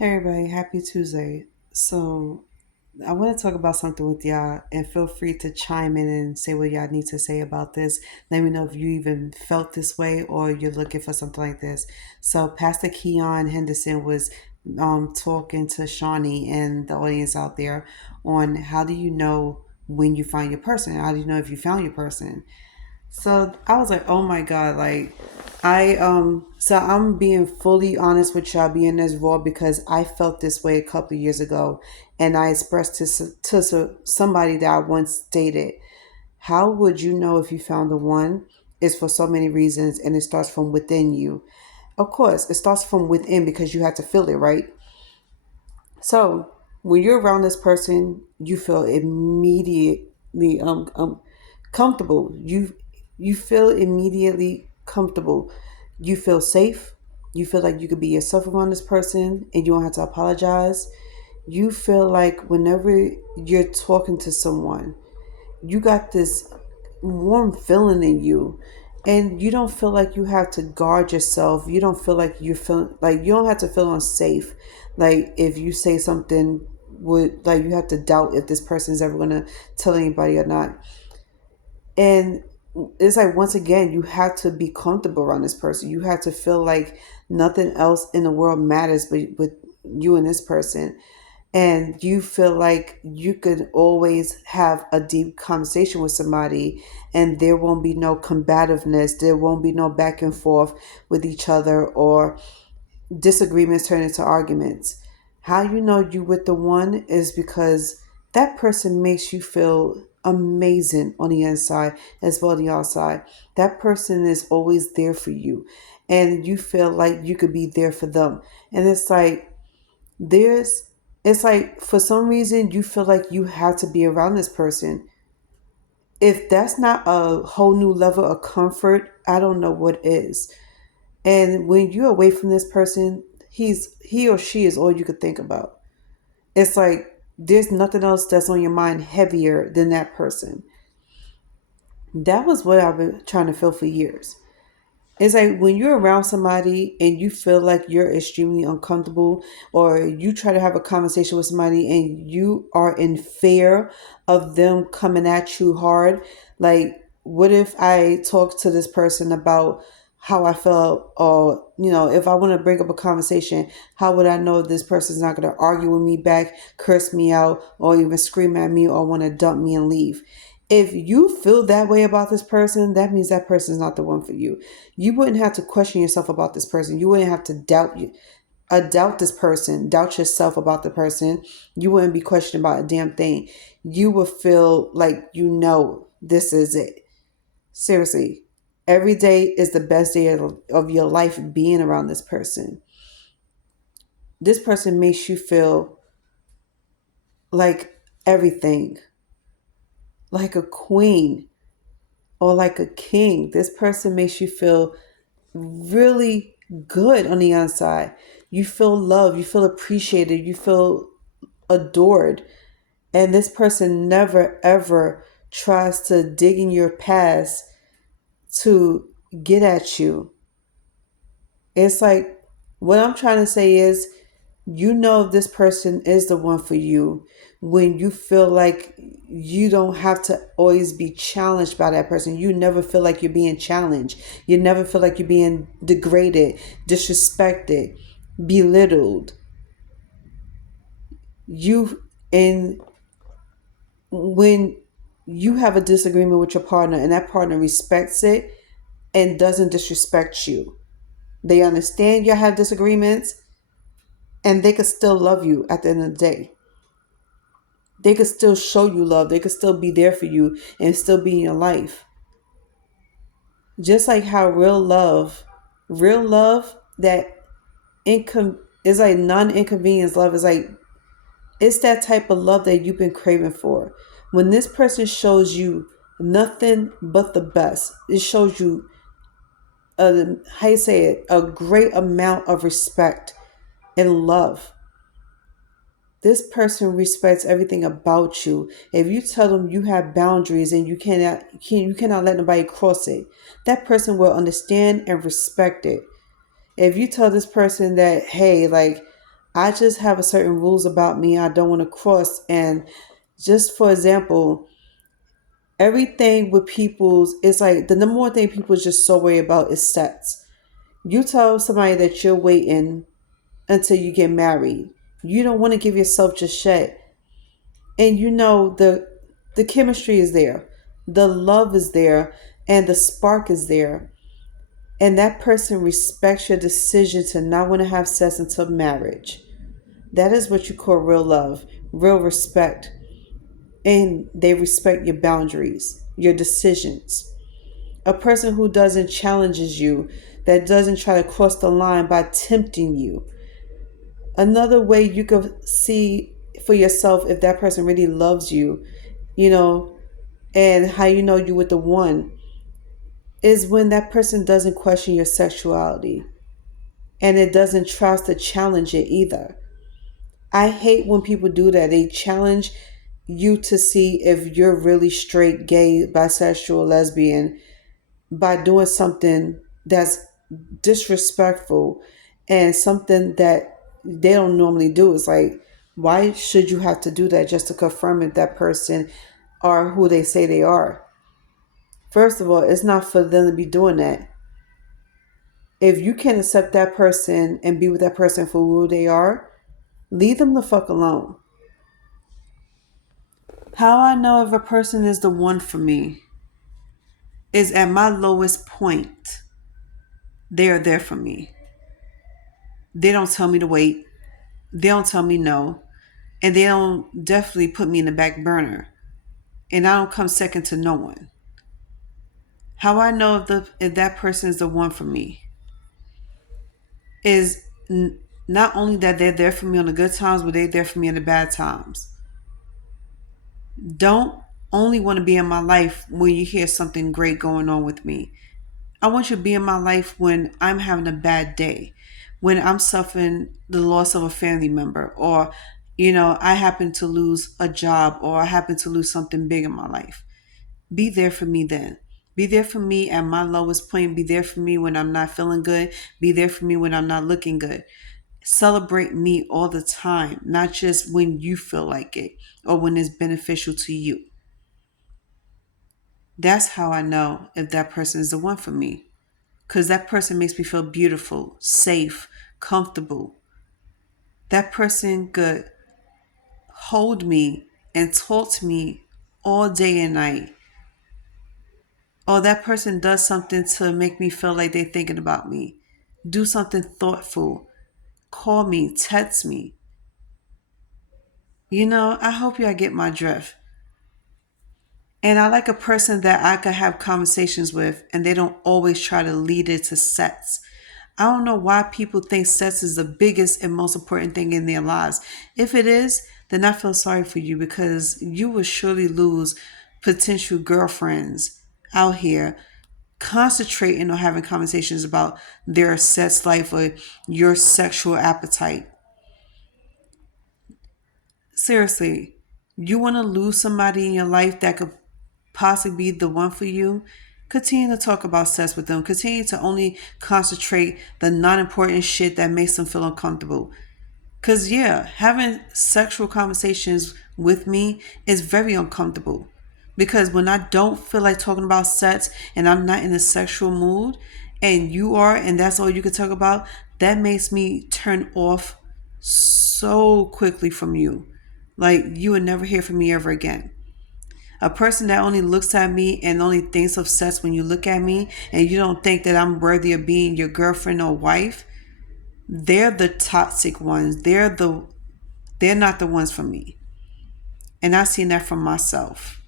Hey everybody, happy Tuesday. So, I want to talk about something with y'all and feel free to chime in and say what y'all need to say about this. Let me know if you even felt this way or you're looking for something like this. So, Pastor Keon Henderson was talking to Shawnee and the audience out there on how do you know when you find your person? How do you know if you found your person? So I was like, oh my God, like so I'm being fully honest with y'all, being this raw because I felt this way a couple of years ago, and I expressed to somebody that I once dated. How would you know if you found the one? Is for so many reasons, and it starts from within you. Of course, it starts from within because you have to feel it, right? So when you're around this person, you feel immediately comfortable. You feel immediately comfortable. You feel safe. You feel like you could be yourself around this person and you don't have to apologize. You feel like whenever you're talking to someone, you got this warm feeling in you, and you don't feel like you have to guard yourself. You don't feel like you feel like you don't have to feel unsafe. Like if you say something, would like you have to doubt if this person is ever gonna tell anybody or not. And it's like once again, you have to be comfortable around this person. You have to feel like nothing else in the world matters but with you and this person, and you feel like you could always have a deep conversation with somebody and there won't be no combativeness, there won't be no back and forth with each other or disagreements turn into arguments. How you know you with the one is because that person makes you feel amazing on the inside as well as the outside. That person is always there for you and you feel like you could be there for them. And there's it's like for some reason you feel like you have to be around this person. If that's not a whole new level of comfort, I don't know what is. And when you're away from this person, he or she is all you could think about. It's like there's nothing else that's on your mind heavier than that person. That was what I've been trying to feel for years. It's like when you're around somebody and you feel like you're extremely uncomfortable, or you try to have a conversation with somebody and you are in fear of them coming at you hard. Like, what if I talk to this person about how I felt, or, if I want to bring up a conversation, how would I know this person's not going to argue with me back, curse me out, or even scream at me or want to dump me and leave? If you feel that way about this person, that means that person is not the one for you. You wouldn't have to question yourself about this person. You wouldn't have to doubt this person, doubt yourself about the person. You wouldn't be questioning about a damn thing. You would feel like this is it. Seriously, every day is the best day of your life being around this person. This person makes you feel like everything, like a queen or like a king. This person makes you feel really good on the inside. You feel loved, you feel appreciated, you feel adored. And this person never ever tries to dig in your past to get at you. It's like what I'm trying to say is if this person is the one for you when you feel like you don't have to always be challenged by that person. You never feel like you're being challenged. You never feel like you're being degraded, disrespected, belittled. You and when you have a disagreement with your partner and that partner respects it and doesn't disrespect you. They understand you have disagreements and they could still love you at the end of the day. They could still show you love. They could still be there for you and still be in your life. Just like how real love that is like non-inconvenience love is like it's that type of love that you've been craving for. When this person shows you nothing but the best, it shows you a great amount of respect and love. This person respects everything about you. If you tell them you have boundaries and you cannot let nobody cross it, that person will understand and respect it. If you tell this person that, hey, like, I just have a certain rules about me I don't want to cross. And just for example, everything with people's, it's like the number one thing people is just so worried about is sex. You tell somebody that you're waiting until you get married. You don't want to give yourself just shit. And you know the chemistry is there. The love is there and the spark is there. And that person respects your decision to not want to have sex until marriage. That is what you call real love, real respect. And they respect your boundaries, your decisions. A person who doesn't challenges you, that doesn't try to cross the line by tempting you. Another way you could see for yourself if that person really loves you, you know, and how you know you with the one is when that person doesn't question your sexuality and it doesn't try to challenge it either. I hate when people do that. They challenge you to see if you're really straight, gay, bisexual, lesbian by doing something that's disrespectful and something that they don't normally do. It's like, why should you have to do that just to confirm if that person are who they say they are? First of all, it's not for them to be doing that. If you can't accept that person and be with that person for who they are, leave them the fuck alone. How I know if a person is the one for me is at my lowest point, they are there for me. They don't tell me to wait. They don't tell me no. And they don't definitely put me in the back burner. And I don't come second to no one. How I know if that person is the one for me is not only that they're there for me on the good times, but they're there for me in the bad times. Don't only want to be in my life when you hear something great going on with me. I want you to be in my life when I'm having a bad day, when I'm suffering the loss of a family member, or, I happen to lose a job, or I happen to lose something big in my life. Be there for me then. Be there for me at my lowest point. Be there for me when I'm not feeling good. Be there for me when I'm not looking good. Celebrate me all the time, not just when you feel like it or when it's beneficial to you. That's how I know if that person is the one for me. Because that person makes me feel beautiful, safe, comfortable. That person could hold me and talk to me all day and night. Or that person does something to make me feel like they're thinking about me. Do something thoughtful. Call me, text me. I hope y'all get my drift. And I like a person that I could have conversations with and they don't always try to lead it to sex. I don't know why people think sex is the biggest and most important thing in their lives. If it is, then I feel sorry for you because you will surely lose potential girlfriends out here concentrating on having conversations about their sex life or your sexual appetite. Seriously, you want to lose somebody in your life that could possibly be the one for you? Continue to talk about sex with them. Continue to only concentrate the non-important shit that makes them feel uncomfortable. Because, yeah, having sexual conversations with me is very uncomfortable. Because when I don't feel like talking about sex and I'm not in a sexual mood and you are, and that's all you can talk about, that makes me turn off so quickly from you. Like, you would never hear from me ever again. A person that only looks at me and only thinks of sex when you look at me and you don't think that I'm worthy of being your girlfriend or wife, they're the toxic ones. They're not the ones for me. And I've seen that from myself.